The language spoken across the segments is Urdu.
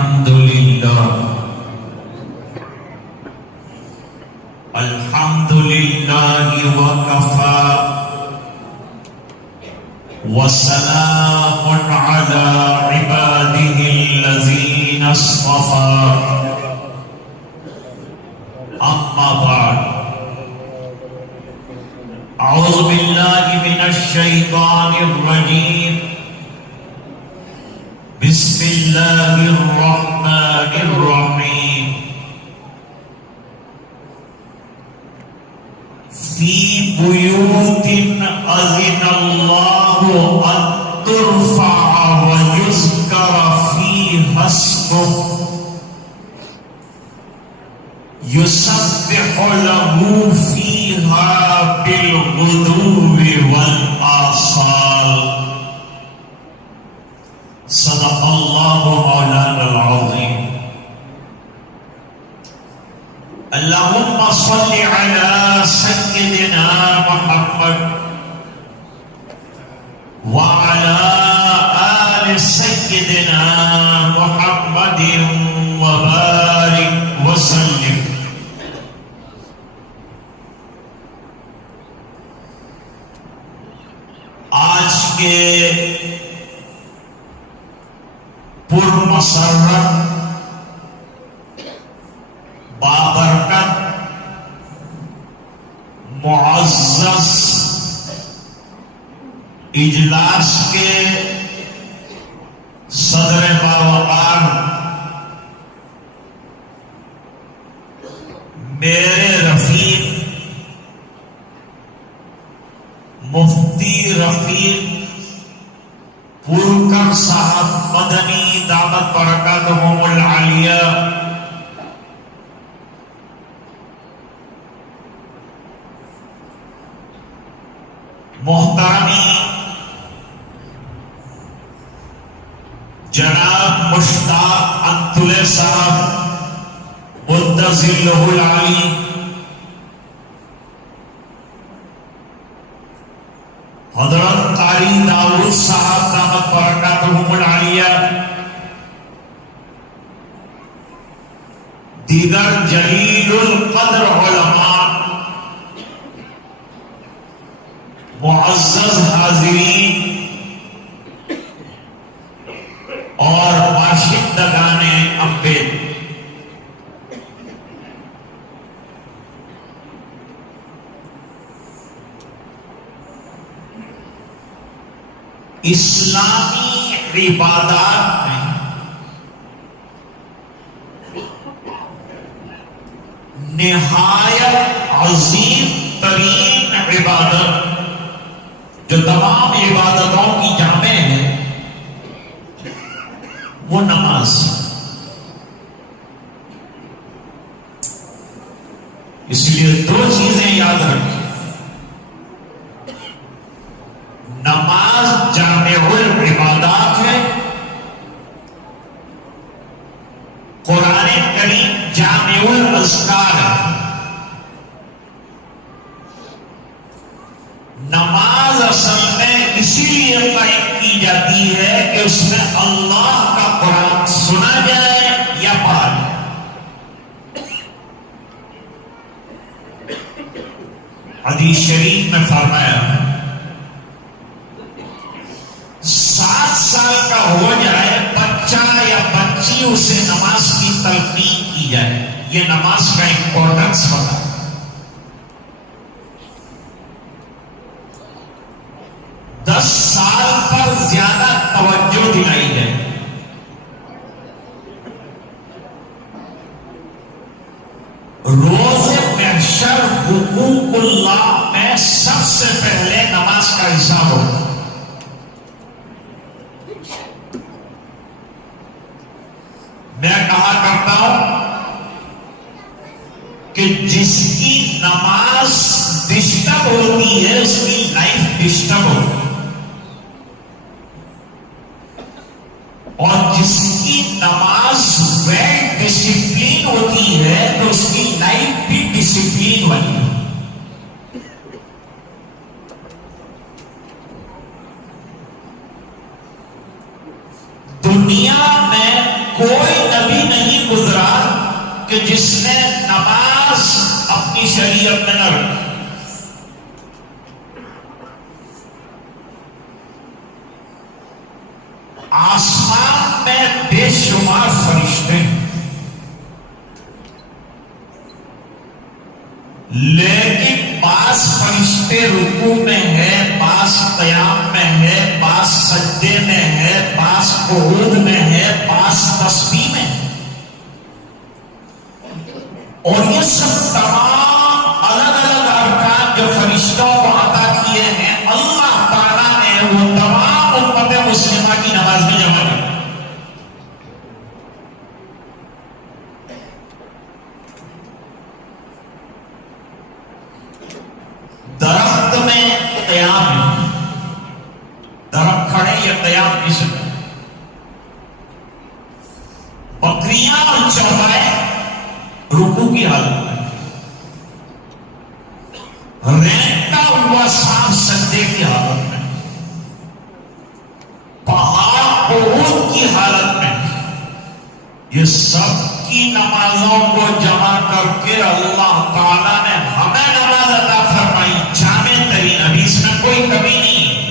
الحمد لله الحمد لله وكفى وسلام على عباده الذين اصطفى أما بعد أعوذ بالله من الشيطان الرجيم بسم الله الرحمن الرحيم في بيوت أذن الله أن ترفع ويذكر فيها اسمه يسبح له فيها بالغدو والآصال صدق الله مولانا العظيم. اللهم صل على سيدنا محمد وعلى آل سيدنا محمد وبارك وسلم. آج کے پرمسرت بابرکت معزز اجلاس کے صدر باوقار میرے رفیق مفتی رفیق پورکر صاحب مدنی دعوت برکاتہم العالیہ، محترمی جناب مشتاق انتلے صاحب مدظلہ العالی، حضرت قاری داؤد صاحب دعوت برکاتہم العالیہ، دیگر جلیل القدر علماء، معزز حاضرین اور باشندگان امبید، اسلامی عبادات میں نہایت عظیم ترین عبادت جو تمام عبادتوں کی جامع ہے وہ نماز. اس لیے دو چیزیں یاد رکھیں. نماز جامع العبادات ہے، قرآن کریم جامع الاذکار ہے. نماز اصل میں اسی لیے قائم کی جاتی ہے کہ اس میں اللہ کا قرآن سنا جائے یا پڑھا جائے. حدیث شریف میں فرمایا 7 سال کا ہو جائے بچہ یا بچی اسے نماز کی تلقین کی جائے. یہ نماز کا امپورٹنس بتا. 10 سال پر زیادہ توجہ دلائی جائے. روز محشر حقوق اللہ میں سب سے پہلے نماز کا حساب ہوگا. میں کہا کرتا ہوں کہ جس کی نماز ڈسٹرب ہوتی ہے اس کی لائف ڈسٹرب ہوتی ہے، اور جس کی نماز ویل ڈسپلین ہوتی ہے تو اس کی لائف بھی ڈسپلین بنی. دنیا میں کوئی نہ کہ جس نے نماز اپنی شریعت میں نہ رکھی. آسمان میں بے شمار فرشتے ہیں، لیکن بعض فرشتے رکوع میں ہے، بعض قیام میں ہے، بعض سجدے میں ہے، بعض قعود میں ہے، بعض تسبیح میں ہے. اور یہ سب تمام الگ الگ ارکان جو فرشتوں کو عطا کیے ہیں اللہ تعالیٰ نے وہ تمام امت مسلمہ کی نماز میں جمع کر. درخت میں قیام، درخت کھڑے یا قیام کی شکل، بکریاں اور چوپائے رکوع کی حالت میں، رینگتا ہوا سانپ سجدے کی حالت میں، پہاڑ قعود کی حالت میں. یہ سب کی نمازوں کو جمع کر کے اللہ تعالیٰ نے ہمیں نماز عطا فرمائی جامع ترین. ابھی اس میں کوئی کمی نہیں ہے.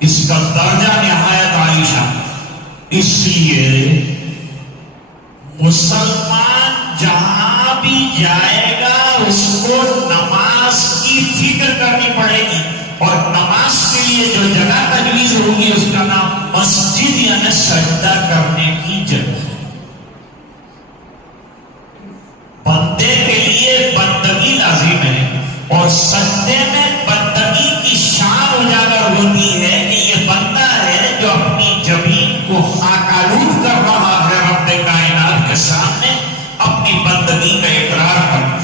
اس کا درجہ نہایت عالی شان. اس لیے مسلمان جہاں بھی جائے گا اس کو نماز کی فکر کرنی پڑے گی، اور نماز کے لیے جو جگہ تجویز ہوگی اس کا نام مسجد یعنی سجدہ کرنے کی جگہ. بندے کے لیے بندگی لازم ہے، اور سجدے میں بندگی کی شان اجاگر ہوتی ہے کہ یہ بندہ ہے جو اپنی جبین کو خاک آلود کر رہا ہے رب کائنات کے سامنے اپنی بندگی کا اقرار کر.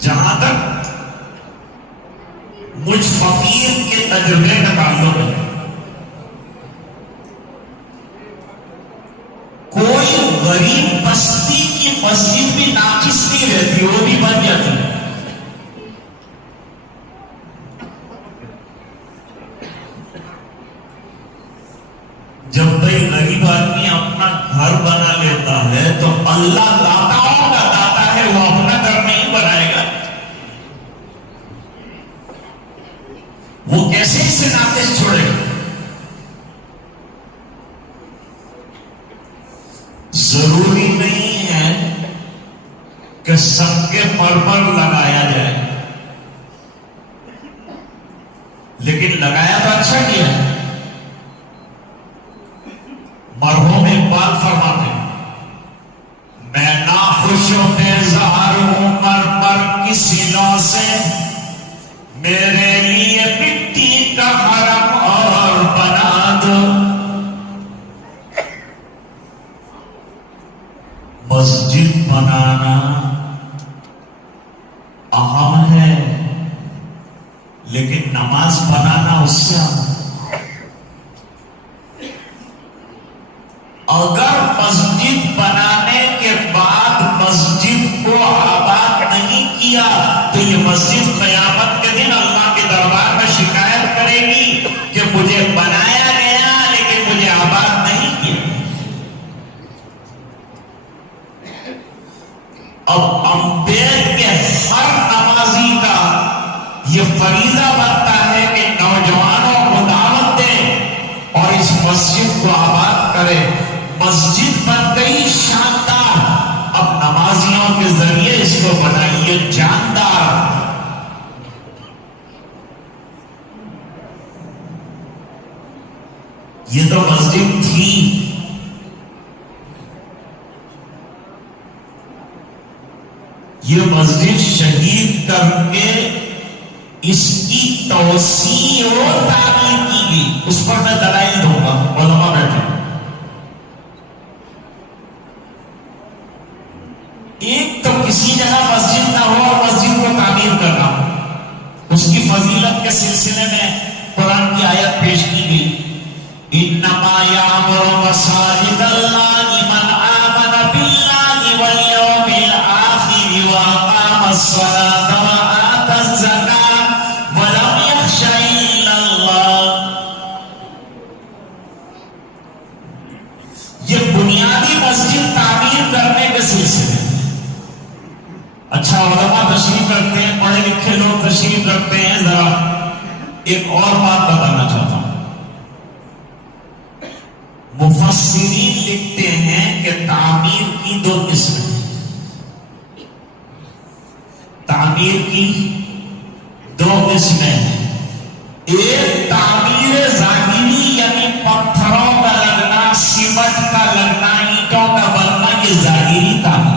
جہاں تک مجھ فقیر کے تجربے کا تعلق ہے، کوئی غریب بستی کی مسجد بھی ناقص نہیں رہتی، وہ بھی بن جاتی ہے. جب کوئی غریب آدمی اپنا گھر بنا لیتا ہے تو اللہ داتاؤں کا داتا ہے، وہ اپنا گھر نہیں بنائے گا. وہ کیسے اسے ناقص چھوڑے گا؟ ضروری نہیں ہے کہ سب کے پر لگایا جائے، لیکن لگایا تو اچھا کیا ہے. مرحوم اقبال فرماتے ہیں، میں ناخوش و بیزار ہوں مر کی سینوں سے، میرے لیے مٹی کا حرم اور بنا دو. مسجد بنانا اہم ہے، لیکن نماز بنانا اس سے اہم ہے. اگر مسجد بنانے کے بعد مسجد کو آباد نہیں کیا تو یہ مسجد قیامت کے دن اللہ کے دربار میں شکایت کرے گی کہ مجھے بنایا گیا لیکن مجھے آباد نہیں کیا. اب امبیر کے ہر نمازی کا یہ فریضہ بنتا ہے کہ نوجوانوں کو دعوت دے اور اس مسجد کو آباد کرے. مسجد بن گئی شاندار، اب نمازیوں کے ذریعے اس کو بنائیے جاندار. یہ تو مسجد تھی، یہ مسجد شہید کر کے اس کی توسیع اور تعمیر کی گئی. اس پر میں دلائل دوں گا، علماء بیٹھے. ایک تو کسی جگہ مسجد نہ ہو اور مسجد کو تعمیر کرنا ہو، اس کی فضیلت کے سلسلے میں قرآن کی آیت پیش کی گئی، انما یعمر مساجد اللہ من آمن باللہ والیوم الآخر واقام الصلاۃ وآتى الزکاۃ اچھا علماء تشریف رکھتے ہیں، پڑھے لکھے لوگ تشریف رکھتے ہیں. ذرا ایک اور بات بتانا چاہتا ہوں. مفسرین لکھتے ہیں کہ تعمیر کی دو قسمیں ہیں. تعمیر کی دو قسمیں ہیں. ایک تعمیر ظاہری یعنی پتھروں کا لگنا، سیمنٹ کا لگنا، اینٹوں کا بننا، یہ ظاہری تعمیر.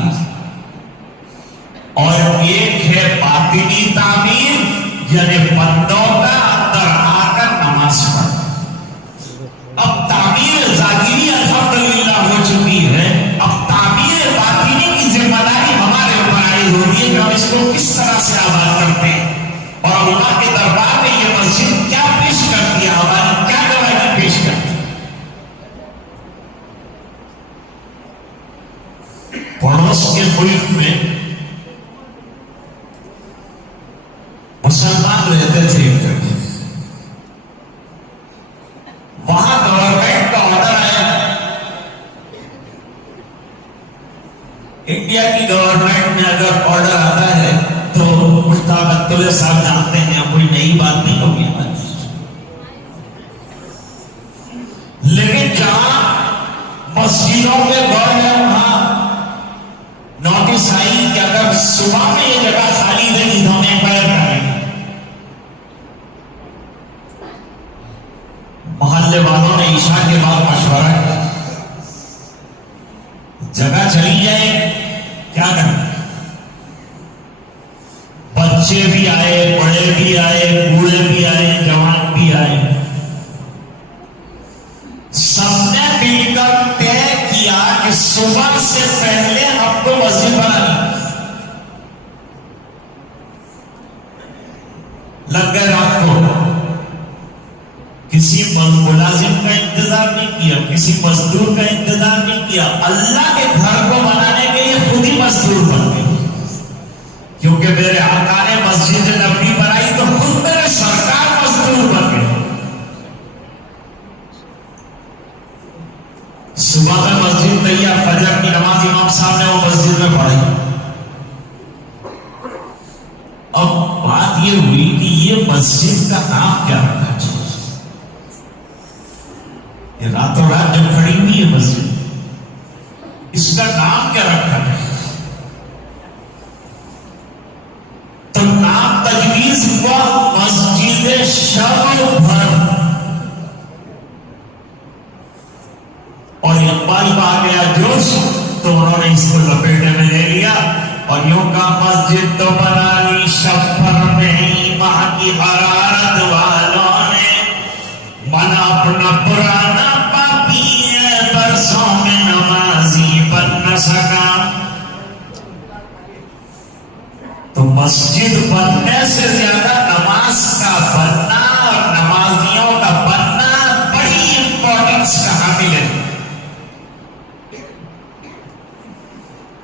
اور ایک ہے باطنی تعمیر یعنی بندوں کا اندر آ کر نماز پڑھنا. اب تعمیر ظاہری الحمدللہ ہو چکی ہے، اب تعمیر باطنی کی ذمہ داری ہمارے اوپر عائد ہو رہی ہے کہ ہم اس کو کس طرح سے آباد کرتے ہیں اور اللہ کے دربار میں یہ مسجد کیا پیش کرتی ہے، ہماری کیا گواہی پیش کرتی ہے. پڑوس کے ملک میں مسلمان رہتے تھے. وہاں گورنمنٹ کا آرڈر آیا. انڈیا کی گورنمنٹ میں اگر آرڈر آتا ہے تو مشتاق عبداللہ صاحب جانتے ہیں کوئی نئی بات نہیں ہوگی ہماری. لیکن جہاں مسجدوں کے گور ہے وہاں نوٹس آئی کہ اگر صبح میں یہ جگہ خالی رہی تو ہمیں پیر کریں. محلے والوں نے عشاء کے بعد مشورہ کیا جگہ چلی جائے کیا کرنا. بچے بھی آئے، بڑے بھی آئے، بوڑھے بھی آئے، جوان بھی آئے. سب نے مل کر طے کیا کہ صبح سے پہلے ہم کو مسجد بنانی. لگ گئے رات کو. کسی ملازم کا انتظار نہیں کیا، کسی مزدور کا انتظار نہیں کیا. اللہ کے گھر کو بنانے کے لیے خود ہی مزدور بن گئے. کیونکہ میرے آقا نے مسجد نبوی بنائی تو خود میرے سرکار مزدور بن گئے. صبح میں مسجد تیار، فجر کی نماز امام صاحب نے وہ مسجد میں پڑھی. اب بات یہ ہوئی کہ یہ مسجد کا نام کیا رکھا جائے. یہ راتوں رات جب کھڑی ہوئی ہے مسجد، اس کا نام کیا رکھا جائے. تو نام تجویز ہوا مسجد شب بھر. اور اقبال کو آ گیا جوش تو انہوں نے اس کو لپیٹے میں لے لیا اور یوں کا مسجد تو بنا لی شب بھر میں ہی ماہ کی حرارت والوں نے. من اپنا پرانا پاپی ہے برسوں میں نمازی بن نہ سکا. تو مسجد بننے سے زیادہ نماز کا بننا اور نمازیوں کا بننا بڑی امپورٹنس کا حامل ہے.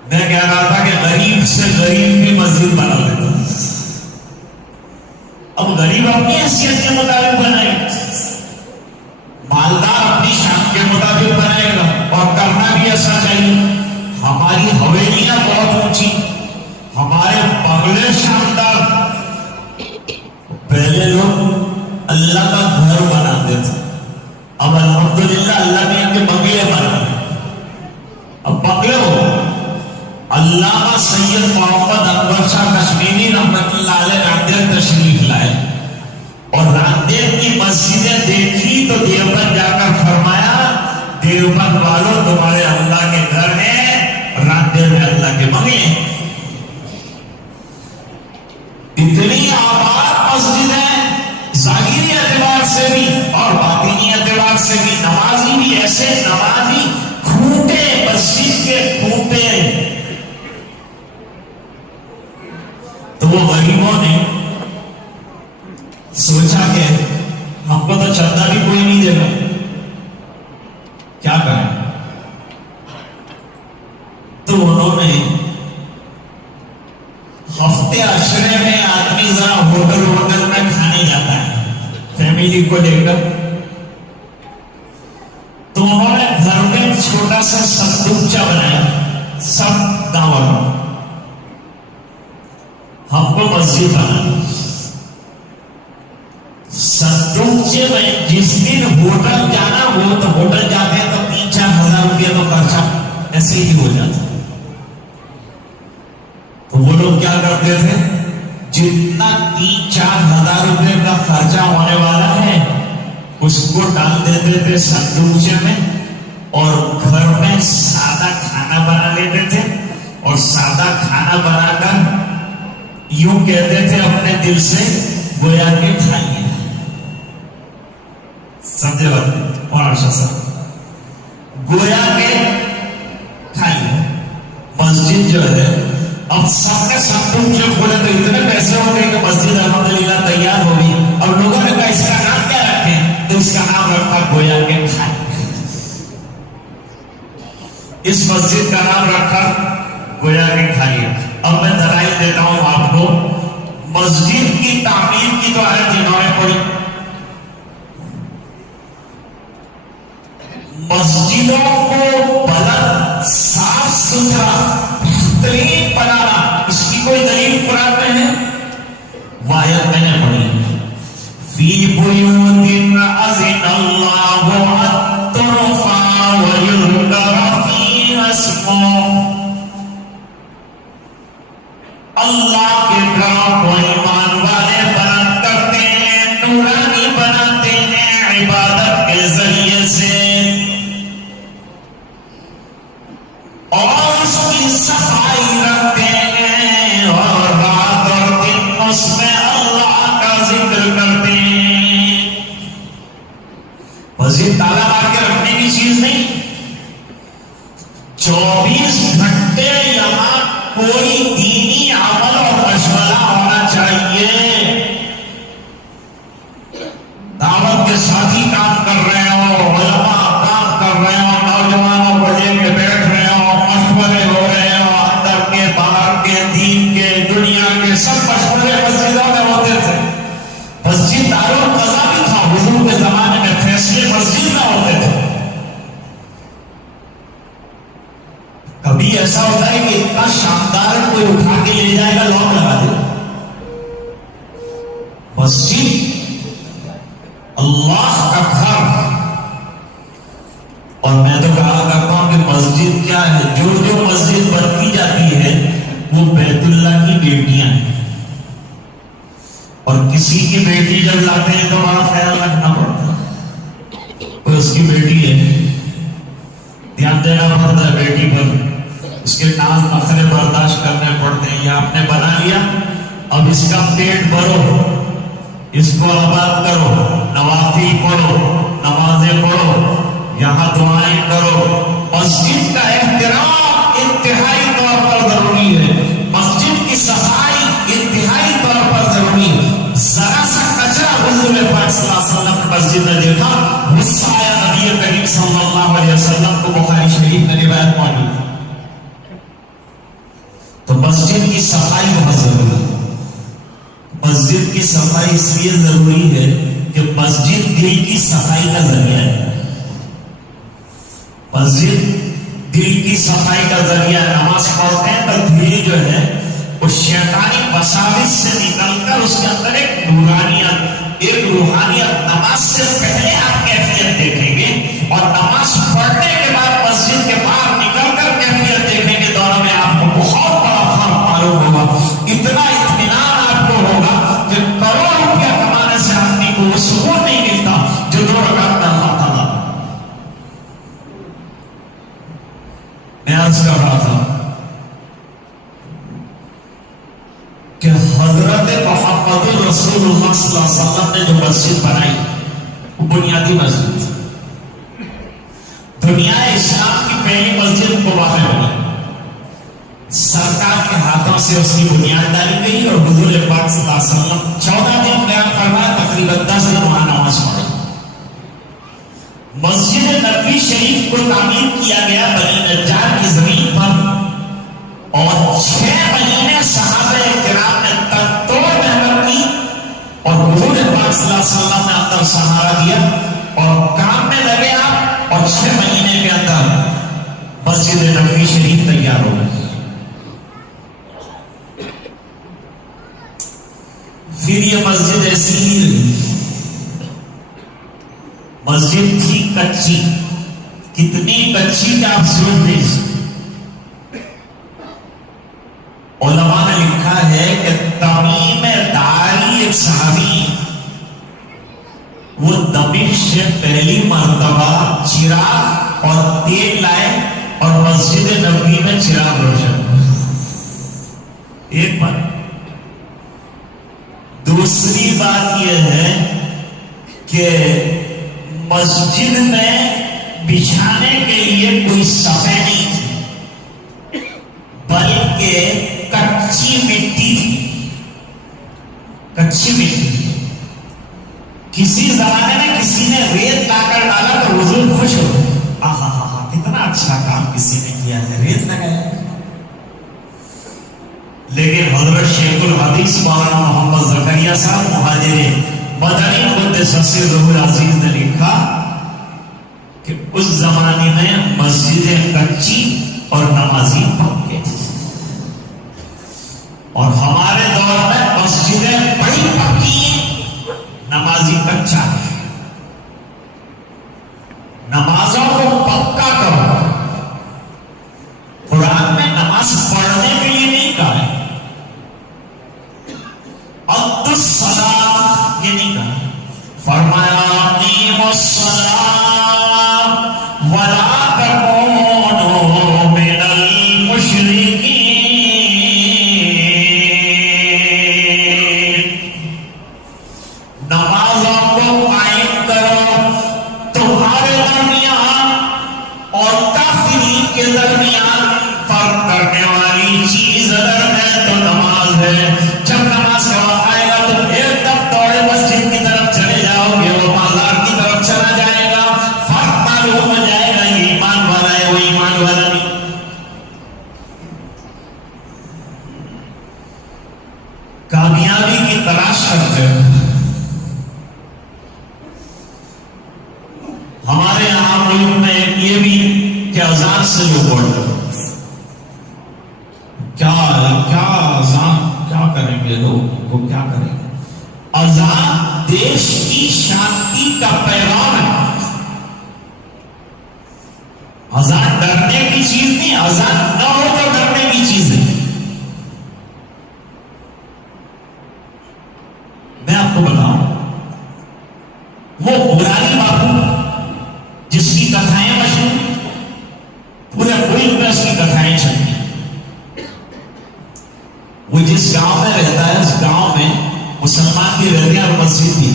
میں کہہ رہا تھا کہ غریب سے غریب بھی مسجد بنا لیتا. اب غریب اپنی حیثیت کے مطابق بنائے، مالدار اپنی شان کے مطابق بنائے گا اور کرنا بھی ایسا چاہیے. ہماری حویلیاں بہت اونچی، ہمارے بنگلے شاندار. پہلے لوگ اللہ کا گھر بناتے تھے، اب الحمدللہ اللہ نے ان کے بنگلے بنا. اب بنگلے ہو. علامہ سید محمد انور شاہ کشمیری رحمت اللہ علیہ راندیر تشریف لائے اور راندیر کی مسجدیں دیکھی تو دیوبند جا کر فرمایا دیوبند والوں تمہارے اللہ کے گھر ہیں، راندیر میں اللہ کے بنگلے ہیں. اتنی آباد مسجدیں ظاہری اعتبار سے بھی اور باطنی اعتبار سے بھی. نمازی بھی ایسے نمازی کھوٹے، مسجد کے کھوٹے. تو وہ غریبوں نے سوچا کہ ہم کو تو چندہ بھی کوئی نہیں دے گا، کیا کریں. تو انہوں نے ہفتے عشرے میں آدمی ذرا ہوٹل میں کھانے جاتا ہے فیملی کو لے کر. تو انہوں نے گھر میں چھوٹا سا صندوقچہ بنایا سب گاؤں. ہم کو مسجد بنانی. سندوکچے میں جس دن ہوٹل جانا ہو تو ہوٹل جاتے ہیں تو 3-4 ہزار روپیہ تو خرچہ ایسے ہی ہو جاتا. تو وہ لوگ کیا کرتے تھے, جتنا 3-4 ہزار روپے کا خرچہ ہونے والا ہے اس کو ڈال دیتے تھے سندوکچے میں, اور گھر میں سادہ کھانا بنا لیتے تھے, اور سادہ کھانا بنا کر یوں کہتے تھے اپنے دل سے گویا کے کھائیے. سمجھے بات مولانا صاحب, گویا کے کھائیے. مسجد جو ہے اب سب نے سندوکچے کھولے تو اتنے پیسے ہو گئے کہ مسجد الحمدللہ تیار ہو گئی. اب لوگوں نے کہا اس کا نام کیا رکھیں, تو اس کا نام رکھا گویا کے کھائیے. اس مسجد کا نام رکھا گویا کے کھائیے. اب میں دلائل دیتا ہوں آپ کو. مسجد کی تعمیر کی تو آیت جنہوں نے پڑھی, مسجدوں کو بلند صاف ستھرا بہترین بنانا, اس کی کوئی دلیل قرآن میں ہے؟ وہ آیت میں نے پڑھی, فی بیوت اذن اللہ ان ترفع ویذکر فیہا اسمہ. اللہ کے گھروں کو ایمان والے بلند کرتے ہیں, نورانی بناتے ہیں عبادت کے ذریعے سے, اور اس کی صفائی رکھتے ہیں, اور رات اور دن اس میں اللہ کا ذکر کرتے ہیں. مسجد تالا مار کے رکھنے کی چیز نہیں, 24 گھنٹے یہاں کوئی دینی عمل اور مشغلہ ہونا چاہیے. دعوت کے ساتھی کام کر رہے ہو, علماء کام کر رہے ہو, نوجوانوں کو لے کے بیٹھ رہے ہو, مشورے ہو رہے ہو, اندر کے باہر کے دین کے دنیا کے سب مشورے مسجدوں میں ہوتے تھے. مسجد دارالقضا بھی تھا, حضور کے زمانے میں فیصلے مسجد میں ہوتے تھے. کبھی ایسا ہوتا ہے کہ اتنا شاندار کوئی اٹھا کے لے جائے گا, لاک لگا دے. مسجد اللہ کا گھر. اور میں تو کہا کرتا ہوں کہ مسجد کیا ہے, جو مسجد بنتی جاتی ہے وہ بیت اللہ کی بیٹیاں ہیں. اور کسی کی بیٹی جب لاتے ہیں تو بڑا خیال رکھنا پڑتا ہے, کوئی اس کی بیٹی ہے, دھیان دینا پڑتا ہے بیٹی پر, اس کے ناز نخرے برداشت کرنے پڑتے ہیں. یہ آپ نے بنا لیا, اب اس کا پیٹ بھرو, اس کو آباد کرو, نوافل پڑھو, نمازیں پڑھو, یہاں دعائیں کرو. مسجد کا احترام انتہائی طور پر ضروری ہے, مسجد کی صفائی انتہائی طور پر ضروری ہے. ذرا سا کچرا حضور پاک صلی اللہ علیہ وسلم نے مسجد میں دیکھا, غصہ آیا نبی کریم صلی اللہ علیہ وسلم کو. بخاری شریف میں روایت موجود ہے. تو مسجد کی صفائی بہت ضروری ہے. مسجد کی صفائی اس لیے ضروری ہے کہ مسجد دل کی صفائی کا ذریعہ ہے. مسجد دل کی صفائی کا ذریعہ. نماز پڑھتے ہیں تو دل جو ہے وہ شیطانی وساوس سے نکل کر اس کے اندر ایک نورانیت, ایک روحانیت. نماز سے پہلے آپ کیفیت دیکھیں گے, اور نماز پڑھنے کے بعد مسجد کے باہر نکل کر کیفیت دیکھیں گے, دونوں میں آپ کو بہت بڑا فرق معلوم ہوگا. اتنا اطمینان آپ کو ہوگا کہ کروڑ روپیہ کمانے سے آدمی کو وہ سکون نہیں ملتا جو 2 رکعت میں اللہ تعالیٰ. میں عرض کر رہا تھا کہ حضرت محمد رسول اللہ صلی اللہ علیہ وسلم نے جو مسجد بنائی وہ بنیادی مسجد تھی. دنیا اسلام کی پہلی مسجد قباء میں بنی, سرکار کے ہاتھوں سے اس کی بنیاد ڈالی گئی, اور حضور پاک صلی اللہ علیہ وسلم 14 دن قیام فرمایا, تقریباً 10 دن وہاں نماز پڑھی. مسجد نبوی شریف کو تعمیر کیا گیا بنی نجار کی زمین پر, اور 6 مہینے صحابہ کرام نے توڑ محنت کی, اور حضور پاک صلی اللہ علیہ وسلم نے اندر سہارا دیا, اور کام میں لگے آپ, اور 6 مہینے کے اندر مسجد نبوی شریف تیار ہو گئی. پھر یہ مسجد ایسی ہی رہی. مسجد تھی کچی. کتنی کچی کہ آپ سوچ نہیں سکتے. علماء نے لکھا ہے کہ تمیم داری ایک صحابی، وہ دمشق سے پہلی مرتبہ چراغ اور تیل لائے اور مسجد نبوی میں چراغ روشن. ایک بات. دوسری بات یہ ہے کہ مسجد میں بچھانے کے لیے کوئی صفحے نہیں تھی، بلکہ کچی مٹی تھی. کچی مٹی. کسی زمانے میں کسی نے ریت لا کر ڈالا تو حضور خوش ہو. کتنا اچھا کام کسی نے کیا ہے، ریت لگایا. لیکن حضرت شیخ الحدیث مولانا محمد زکریا صاحب مہاجر مدنی قدس سرہ العزیز نے لکھا کہ اس زمانے میں مسجدیں کچی اور نمازی پکے تھے، اور ہمارے دور میں مسجدیں بڑی پکی، نمازی کچا ہے. نمازوں کو پکا کرو. قرآن میں نماز پڑھنے کے لیے نہیں کہا ہے، اقیموا الصلاۃ یہ نہیں کہا. فرمایا اقیموا الصلاۃ ولا تکونوا من المشرکین. نمازوں کو قائم کرو. تمہارے درمیان اور کافرین کے درمیان فرق کرنے والی چیز اگر ہے تو نماز ہے. جب نماز کا وقت آئے گا تو ایک دم دوڑے مسجد کی طرف چلے جاؤ گے، وہ بازار کی طرف چلا جائے گا. فرق معلوم ہو جائے گا یہ ایمان والا ہے وہ ایمان والا نہیں. کامیابی کی تلاش کرتے ہیں. ہمارے یہاں ملک میں یہ بھی کہ اذان سے لوگ بولتے ہیں. کیا اذان کیا کریں گے لوگ کو، کیا کریں گے. اذان دیش کی شانتی کا پیغام ہے. اذان ڈرنے کی چیز نہیں، اذان نہ ہو تو ڈرنے کی چیز ہے. میں آپ کو بتاؤں، وہ مراری باپو جس کی کتھائیں مشہور، پورے ملک میں اس کی کتھائیں چلتی. وہ جس گاؤں میں رہتا ہے اس گاؤں میں مسلمان بھی رہتے ہیں اور مسجد بھی.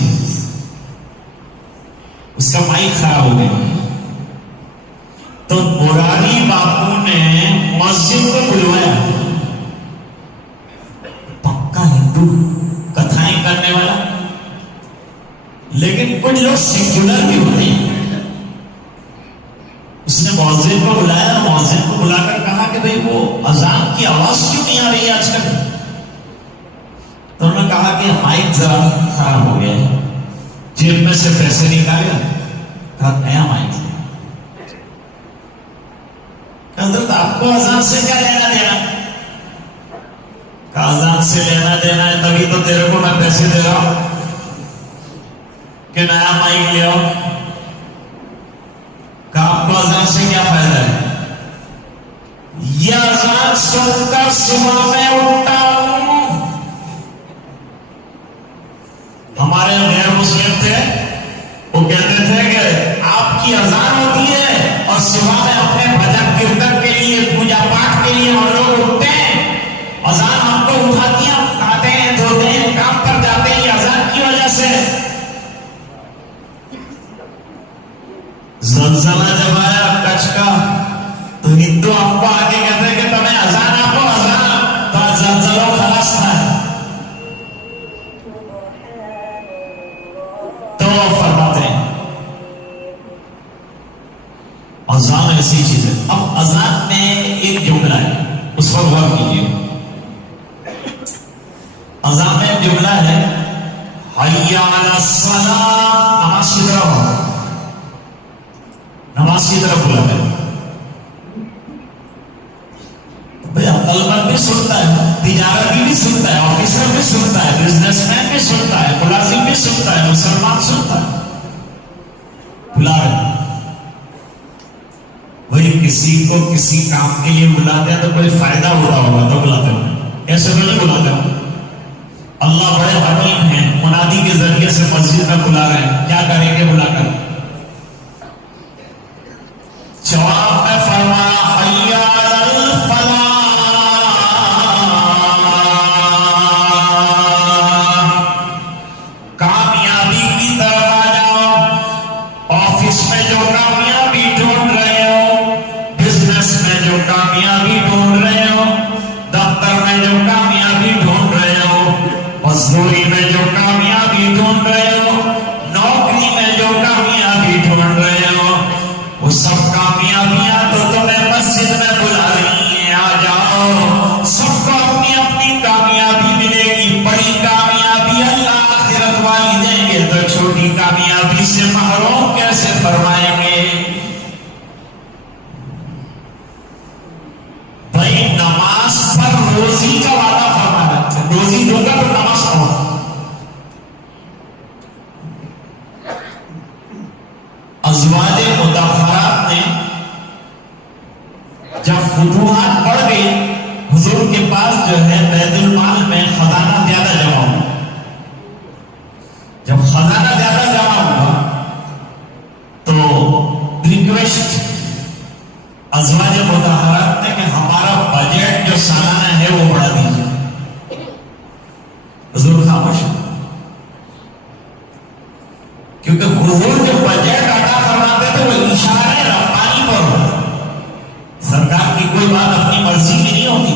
اس کا مائک خراب ہو گیا تو مراری باپو نے مسجد کو بلوایا. پکا ہندو کتھائیں کرنے والا، لیکن کچھ لوگ سیکولر بھی ہوتے ہیں. اس نے مؤذن کو بلایا. مؤذن کو بلا کر کہا کہ بھئی وہ اذان کی آواز کیوں نہیں آ رہی ہے آج کل؟ تو انہوں نے کہا کہ مائک ذرا خراب ہو گیا ہے. جیب میں سے پیسے نکالے، کہا نیا مائک ہے. حضرت آپ کو اذان سے کیا لینا دینا؟ کہا اذان سے لینا دینا ہے تبھی تو تیرے کو میں پیسے دے رہا ہوں کہ نیا مائک لے آؤ. کہ آپ کو اذان سے کیا فائدہ ہے؟ یہ اذان سن کر صبح میں اٹھتا ہوں. ہمارے غیر مسلم تھے، وہ کہتے تھے کہ آپ کی اذان ہوتی ہے اور صبح میں اپنے بھجن کیرتن کے لیے، پوجا پاٹ کے لیے ہم لوگ اٹھتے ہیں. اذان ہم کو اٹھاتی ہیں، ہم کھاتے ہیں، دھوتے ہیں، کام پر جاتے ہیں، اذان کی وجہ سے. زلزلہ جب آیا کچھ کا تو ہندو ہم کو آگے کہتے ہیں کہ تمہیں اذان آپ کو اذان تو زلزلہ خلاص تھا. تو فرماتے ہیں اذان ایسی چیز ہے. اب اذان میں ایک جملہ ہے، اس پر غور کیجیے. اذان میں ایک جملہ ہے حی علی الصلاۃ. نماز کی طرف ہو، نماز کی طرف بلا کر. بھئی عقل مند بھی سنتا ہے، تجارتی بھی سنتا ہے، آفیسر بھی سنتا ہے، بزنس مین بھی سنتا ہے, ملازم بھی سنتا ہے, مسلمان سنتا ہے, بلا رہے. وہی کسی کو کسی کام کے لیے بلاتے ہیں تو کوئی فائدہ ہوتا ہوگا تو بلاتے ہیں, ایسے میں نہیں بلاتے ہوں. اللہ بڑے حکیم ہیں, منادی کے ذریعے سے مسجد میں بلا رہے ہیں, کیا کریں گے بلا کر؟ جواب میں فرمایا حی علی الفلاح, کامیابی کی طرف آ جاؤ. آفس میں جو کامیابی ڈھونڈ رہے ہو, بزنس میں جو کامیابی ڈھونڈ رہے ہو, دفتر میں جو کامیابی ڈھونڈ رہے ہو, مزدوری میں جو کامیابی ڈھونڈ رہے ہو, نوکری میں جو کامیابی ڈھونڈ رہے ہو, وہ سب کامیابیاں تو تمہیں مسجد میں بلا رہی ہیں. آ جاؤ, سب کو اپنی اپنی کامیابی ملے گی. بڑی کامیابی اللہ آخرت والی دیں گے تو چھوٹی کامیابی سے محروم کیسے فرمائیں گے؟ بھائی نماز پر روزی کا وعدہ فرمایا, روزی دوں گا تو نماز پڑھو. ازواج مطہرات نے جب فتوحات بڑھ گئی, حضور کے پاس جو ہے بیت المال میں خزانہ زیادہ جمع ہوا. جب خزانہ زیادہ جمع ہوا تو ریکویسٹ ازواج مطہرات نے کہ ہمارا بجٹ جو سالانہ ہے وہ بڑھا دیجیے. حضور خاموش, کیونکہ حضور جو بجٹ عطا فرماتے تھے وہ اشارے ربانی پر ہوتا. سرکار کی کوئی بات اپنی مرضی کی نہیں ہوتی.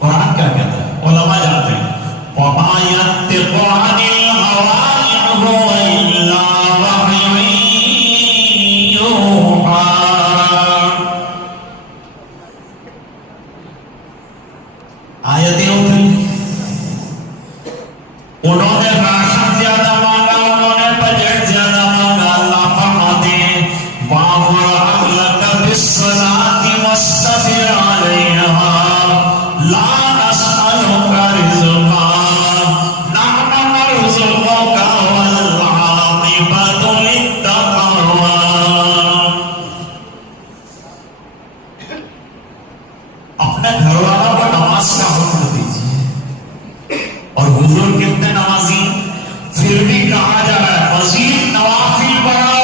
قرآن کیا کہتا ہے, علماء جانتے ہیں, وَمَا يَنطِقُ عَنِ الْهَوَىٰ إِنْ هُوَ إِلَّا وَحْيٌ يُوحَىٰ. آیتیں اتری, انہوں نے راشن زیادہ مانگا, انہوں نے بجٹ زیادہ مانگا. اللہ فرماتے ہیں وَأَمُرْ أَهْلَكَ بِالصَّلَاةِ وَاصْطَبِرْ عَلَيْهَا لَا نَسْأَلُكَ رِزْقًا نَحْنُ نَرْزُقُكَ وَالْعَاقِبَةُ لِلتَّقْوَىٰ. اپنے گھر والوں کو نماز کا حکم دیجیے. اور حضور کتنے نمازی, پھر بھی کہا جا رہا ہے مزید نوافل پڑھو,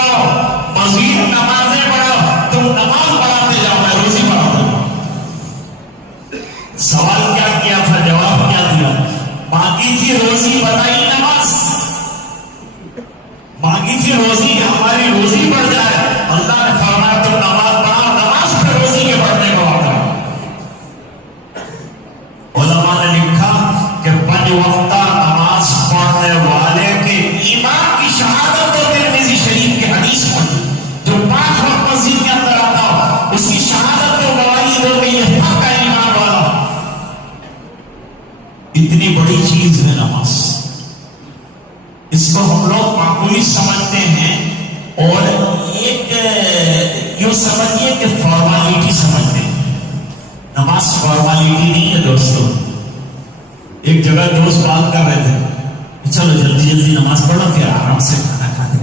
مزید نمازیں پڑھو. تم نماز پڑھاتے جاؤ, میں روزی پڑھاتا ہوں. سوال کیا کیا تھا, جواب کیا دیا؟ مانگی تھی روزی, بتائی نماز. مانگی تھی روزی, ہماری روزی بڑھ جائے. اللہ نے فرمایا تم نماز پڑھاؤ, نماز پہ روزی کے بڑھنے کو آتا ہے. علماء نے لکھا کہ 5 وقتہ نماز پڑھنے والے کے ایمان کی شہادت تو ترمذی شریف کے حدیث پڑھی, جو 5 وقت مسجد کے اندر آتا ہو اس کی شہادت تو گواہی دو کہ یہ پکا ایمان والا. اتنی بڑی چیز ہے نماز. اس کو ہم لوگ معمولی سمجھتے ہیں اور ایک یوں سمجھیے کہ فارمالٹی سمجھتے ہیں. نماز فارمالٹی نہیں ہے دوستو. ایک جگہ دوست بات کر رہے تھے, چلو جلدی جلدی نماز پڑھو پھر آرام سے کھانا کھاتے.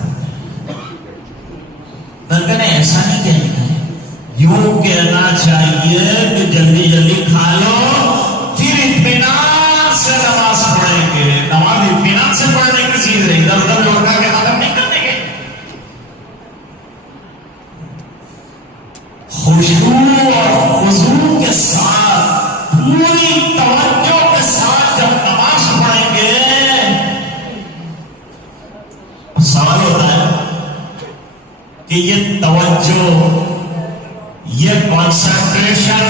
میں نے ایسا نہیں کہنا ہے, یوں کہنا چاہیے کہ جلدی جلدی کھا لو پھر اطمینان سے نماز پڑھیں گے. نماز اطمینان سے پڑھنے کی چیز ہے, ادھر ادھر لوٹا کے ختم نہیں کرنے کے. خشوع اور خضوع کے ساتھ, پوری توجہ کے ساتھ جب نماز پڑھیں گے, سوال ہوتا ہے کہ یہ توجہ, یہ کنسنٹریشن,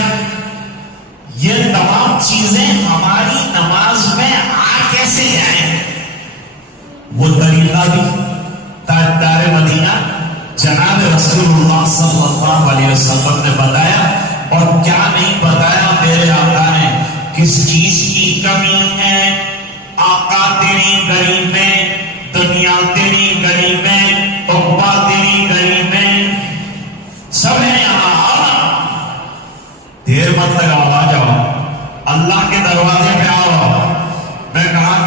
یہ تمام چیزیں ہماری نماز میں آ کیسے جائیں؟ وہ طریقہ بھی تاجدار مدینہ جناب رسول اللہ صلی اللہ علیہ وسلم نے بتایا. اور کیا نہیں بتایا میرے آقا نے. کس چیز کی کمی ہے؟ آقا تیری گلی میں, دنیا تیری گلی میں, عقبہ تیری گلی میں, سب ہے یہاں. آنا, دیر مت لگاؤ, آ جاؤ, اللہ کے دروازے پہ آؤ. میں کہا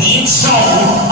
300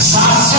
700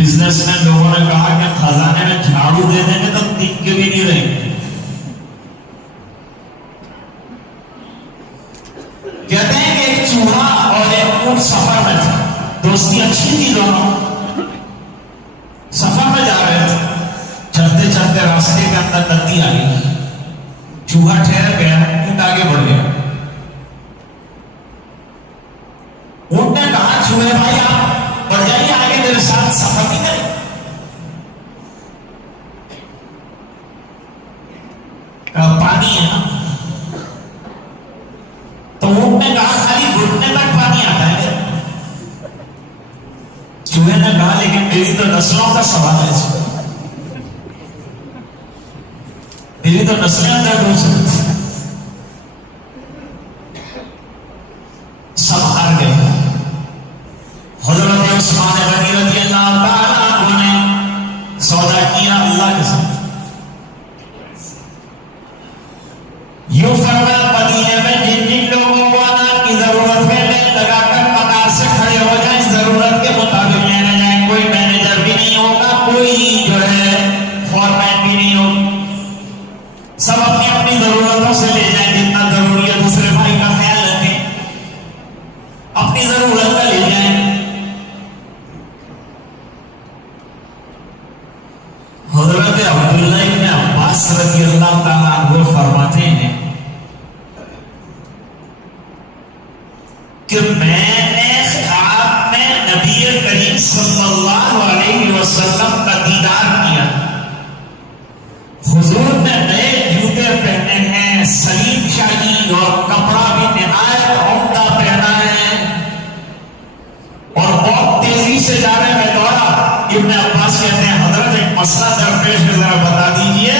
بزنس میں لوگوں نے کہا کہ خزانے میں جھاڑو دے دیں گے تو دن کے بھی نہیں رہیں گے. کہتے ہیں کہ ایک چوہا اور ایک اونٹ سفر میں تھا. دوستی اچھی تھی دونوں. سفر میں جا رہے تھے. چلتے چلتے راستے کے اندر ندی آ گئی. چوہا ٹھہر گیا, اونٹ آگے بڑھ گیا. اونٹ نے کہا چوہے بھائی آپ بڑھ جائیے آگے, میرے ساتھ سفر نہیں کریں. پانی ہے نا. تو اونٹ نے کہا خالی گھٹنے تک پانی آتا ہے. چوہے نے کہا لیکن میری تو نسلوں کا سوال ہے, میری تو نسلیں اندر ہو سکتی. سب ہار گئے. حضرت عثمان غنی رضی اللہ تعالیٰ عنہ نے سودا کیا اللہ کے ساتھ. یوں فرمایا مدینے میں جن جن لوگوں کو اناج کی ضرورت ہے لائن لگا کر قطار سے کھڑے ہو جائیں, ضرورت کے مطابق لینے جائیں. کوئی مینیجر بھی نہیں ہوگا, کوئی جو ہے فورمین بھی نہیں ہوگا. سب اپنی اپنی ضرورتوں سے لے جائیں, جتنا ضروری ہے دوسرے بھائی کا خیال رکھیں, اپنی ضرورت کا لے جائیں. حضرت عبداللہ ابن عباس رضی اللہ تعالیٰ عنہ فرماتے ہیں کہ میں نے خواب میں نبی کریم صلی اللہ علیہ وسلم کا دیدار کیا. حضور نے نئے جوتے پہنے ہیں, سلیم شاہی اور کپڑا بھی نہایت عمدہ پہنا ہے, اور بہت تیزی سے جا رہے میں دوڑا. ابن عباس کہتے ہیں حضرت ایک مسئلہ درپیش ہے, ذرا بتا دیجئے.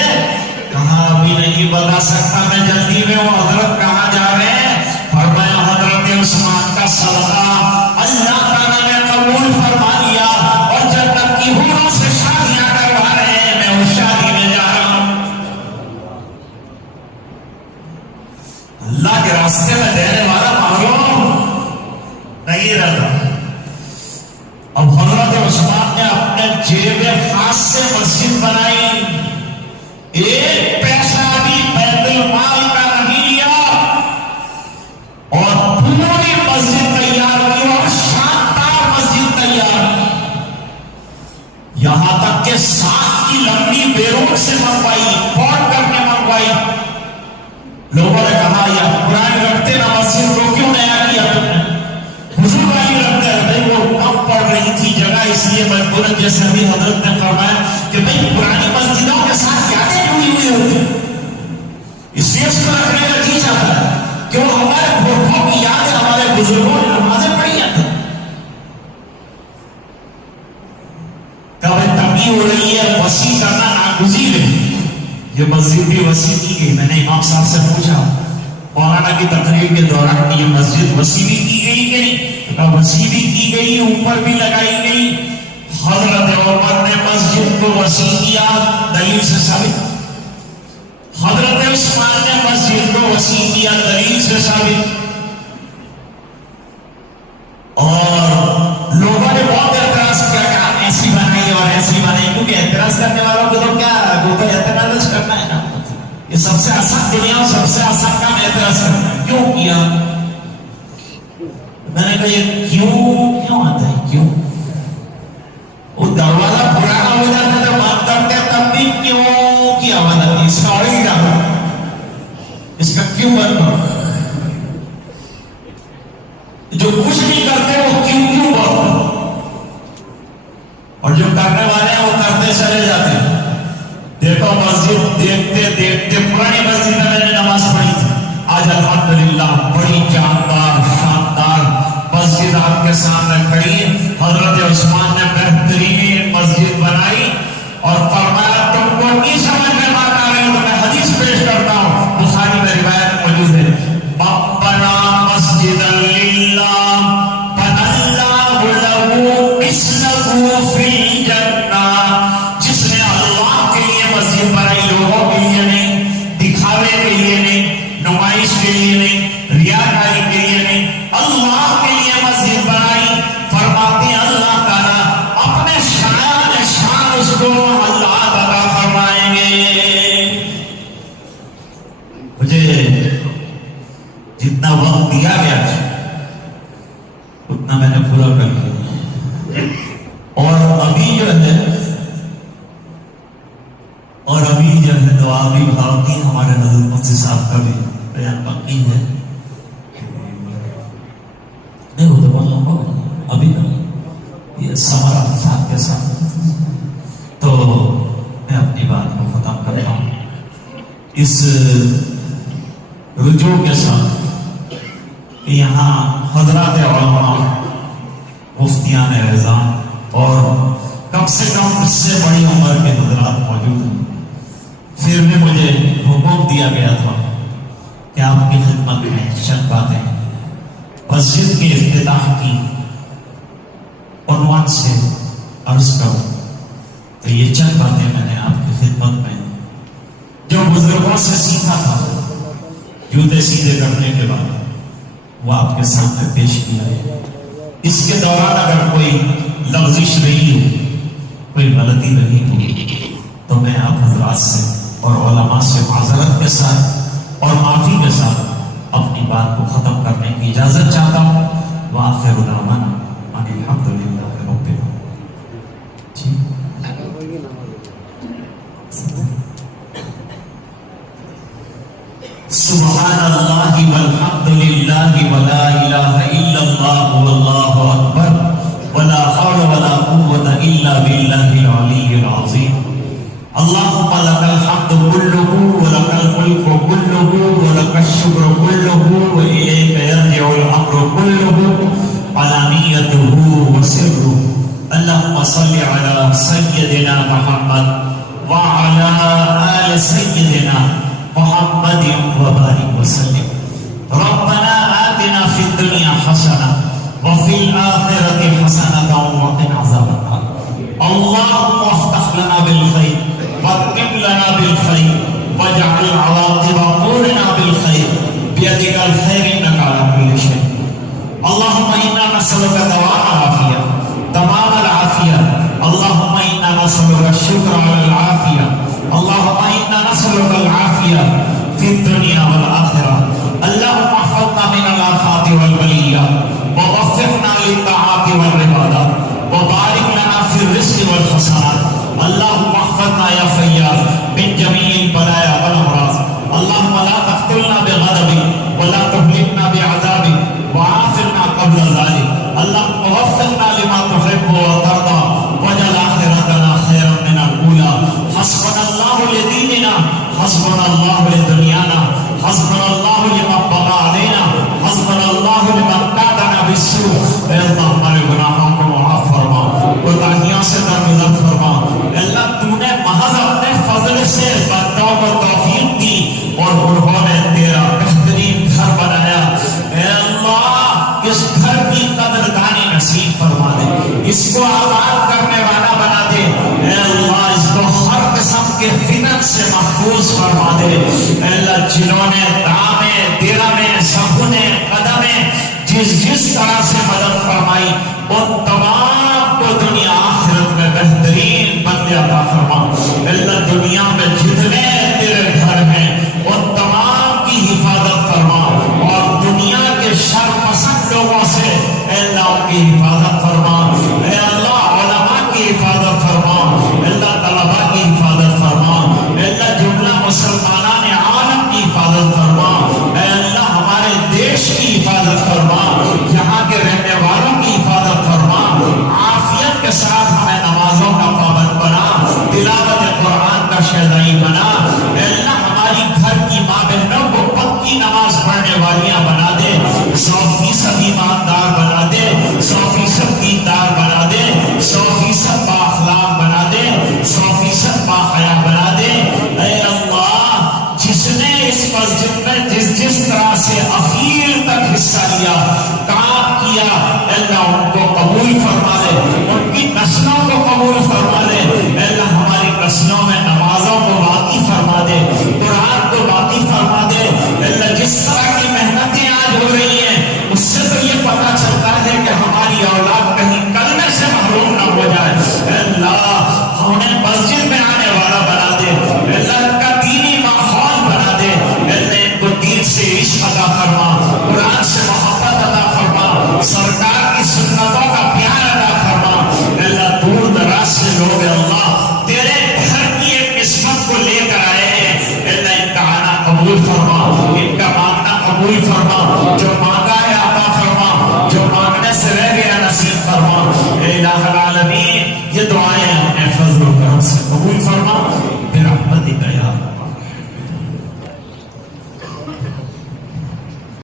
کہاں ابھی نہیں بتا سکتا, میں جلدی میں ہوں. حضرت کہاں جا رہے ہیں؟ فرمایا حضرت عثمان کا صدقہ اللہ تعالیٰ نے قبول فرما لیا, اور جنت کی حوروں سے شادیاں کروا رہے ہیں, میں اس شادی میں جا رہا ہوں. اللہ کے راستے میں دینے والا معلوم نہیں رہتا. اب حضرت عثمان نے اپنے جیب خاص سے مسجد بنائی, ایک پیسہ بھی بیت المال کا نہیں لیا, اور پوری مسجد تیار کی, اور شاندار مسجد تیار کی. یہاں تک کہ 7 کی لکڑی بیرون سے منگوائی, پوٹ کر کے منگوائی. لوگوں نے کہا یا قرآن رکھتے نا مسجد کو کیوں نیا کیا تم نے؟ حضور والی رکھتے رہتے, وہ کم پڑ رہی تھی جگہ اس لیے مجبوراً, جیسے ابھی حضرت نے فرمایا کہ بھئی پرانی مسجدوں کے ساتھ یادیں جڑی ہوئی ہوتی, اس لیے اس کو رکھنے کا جی چاہتا ہے کہ وہ ہمارے پرکھوں کی یاد ہے, ہمارے بزرگوں نے نمازیں پڑھی جاتی. کبھی تنگی ہو رہی ہے, وسیع کرنا ناگزیر ہے. یہ مسجد بھی وسیع کی گئی. میں نے امام صاحب سے پوچھا مولانا کی تقریر کے دوران یہ مسجد وسیع بھی کی گئی کہ نہیں؟ وسیع بھی کی گئی, اوپر بھی لگائی گئی. حضرت عمر نے مسجد کو وسیع کیا, دلیل سے ثابت. حضرت عثمان نے مسجد کو وسیع کیا, دلیل سے ثابت. اور لوگوں نے بہت اعتراض کیا کہ آپ ایسی بنائیے اور ایسی بنائیے, کیونکہ اعتراض کرنے والوں کو تو کیا وہ تو اعتراض کرنا ہے نا. یہ سب سے آسان دنیا اور سب سے آسان کام اعتراض کرنا ہے. کیوں کیا؟ میں نے کہا یہ کیوں آتا ہے, کیوں؟ وہ دروازہ پرانا ہو جاتا ہے تو بات کرتے ہیں, تب بھی کیوں کی آواز آتی ہے. اس کا اور ہی ڈالو, اس کا کیوں بند کرو. جو کچھ نہیں کرتے وہ کیوں بات, اور جو کرنے والے ہیں وہ کرتے چلے جاتے ہیں. دیکھو مسجد دیکھتے دیکھتے پرانی مسجد میں نے نماز پڑھی تھی, آج الحمدللہ بڑی جاندار شاندار مسجد آپ کے سامنے کھڑی. حضرت عثمان نے بہترین مسجد بنائی, اور فرمایا تم کو نہیں سمجھ میں بات آ رہی تو میں حدیث پیش کرتا ہوں, بخاری میں روایت موجود ہے. بنا مسجد للہ بنا اللہ لہ مثلہ فی الجنہ. جس نے اللہ کے لیے مسجد بنائی, لوگوں کے لیے نہیں, دکھاوے کے لیے نہیں, نمائش کے لیے نہیں, ریاکاری کے لیے نہیں, اللہ کے لیے مسجد بنائی. فرماتے ہیں اللہ تعالیٰ اپنے شاعر جو ہے اور ابھی جو ہے دعا بھی بھاگی ہمارے نظر مفتی صاحب کا بھی بیان باقی ہے. نہیں وہ تو بہت لمبا ہوگا ابھی نا یہ سمرا ساتھ کے ساتھ. تو میں اپنی بات کو ختم کرتا ہوں اس رجوع کے ساتھ کہ یہاں حضرات علماء مفتیان اعظام اور کم سے کم اس سے بڑی عمر کے حضرات موجود ہیں. پھر بھی مجھے حکم دیا گیا تھا کہ آپ کی خدمت میں چند باتیں مسجد کے افتتاح کی عنوان سے عرض کروں. تو یہ چند باتیں میں نے آپ کی خدمت میں جو بزرگوں سے سیکھا تھا جوتے سیدھے کرنے کے بعد وہ آپ کے سامنے پیش کیا ہے. اس کے دوران اگر کوئی لغزش رہی ہو کوئی غلطی رہی ہو تو میں آپ حضرات سے اور علماء سے معذرت کے ساتھ اور معافی کے ساتھ اپنی بات کو ختم کرنے کی اجازت چاہتا ہوں. وآخر دعوانا ان الحمدللہ رب العالمین. سبحان اللہ والحمد للہ ولا الہ الا اللہ واللہ اکبر ولا حول ولا قوة الا باللہ العلی العظیم. اللہم لک الحمد کلہ ولک الملک کلہ ولک الشکر کلہ والیک یرجع الامر کلہ علانیتہ وسرہ. اللہم صل علی سیدنا محمد وعلى آل سيدنا محمد وبارك وسلم. ربنا آتنا في الدنيا حسنة وفي الآخرة حسنة وقنا عذاب النار. اللهم افتح لنا بالخير واختم لنا بالخير واجعل عواقب أمورنا بالخير بيدك الخير إنك على كل شيء. اللهم إنا نسألك دوام العافية تمام العافية. اللهم إنا نسألك الشكر على العافية. اللهم إنا نسألك العافية في الدنيا والآخرة. اللهم احفظنا من الآفات والبليات ووفقنا للطاعات والعبادات وبارك لنا في الرزق والحسنات. اللهم احفظنا يا فياض من جميع البلايا والأمراض. اللهم لا تقتلنا بغضبك ولا تهلكنا بعذابك وعافنا قبل ذلك. اللهم وفقنا لما تحب وترضى واجعل آخرتنا خيرا من الأولى. حسبنا الله لديننا حسبنا الله لدنيانا حسبنا الله لمن بغى علينا حسبنا الله لمن قادنا بالسوء. اے اللہ ہمارے گناہوں کو معاف فرما کوتاہیوں سے درگزر فرما. اللہ تو نے محض اپنے فضل سے بندوں کو توفیق دی اور انہوں نے تیرا بہترین گھر بنایا. اے اللہ اس گھر کی قدردانی نصیب فرما دے. اس کو آباد کرنے والا بنا دے. اے اللہ اس کو ہر قسم کے فتن سے محفوظ فرما دے. اے اللہ جنہوں نے دامے دیرامے سخنے قدمے جس طرح سے مدد فرمائی ان تمام کو دنیا آخرت میں بہترین بندے عطا فرما. اللہ دنیا میں جتنے تیرے گھر ہیں ان تمام کی حفاظت فرما اور دنیا کے شر پسند لوگوں سے اللہ ان کی حفاظت فرما. اے اللہ علماء کی حفاظت فرما. اللہ طلباء کی حفاظت فرما. اللہ جملہ مسلمانان عالم کی حفاظت فرما. اے لوگ اللہ تیرے گھر کی ایک قسمت کو لے کر آئے ہیں، اللہ ان کا آنا قبول فرما، ان کا مانگنا قبول فرما، جو مانگا ہے عطا فرما، جو مانگنے سے رہ گیا نصیب فرما۔ اے الہ العالمین، یہ دعائیں اپنے فضل و کرم سے قبول فرما۔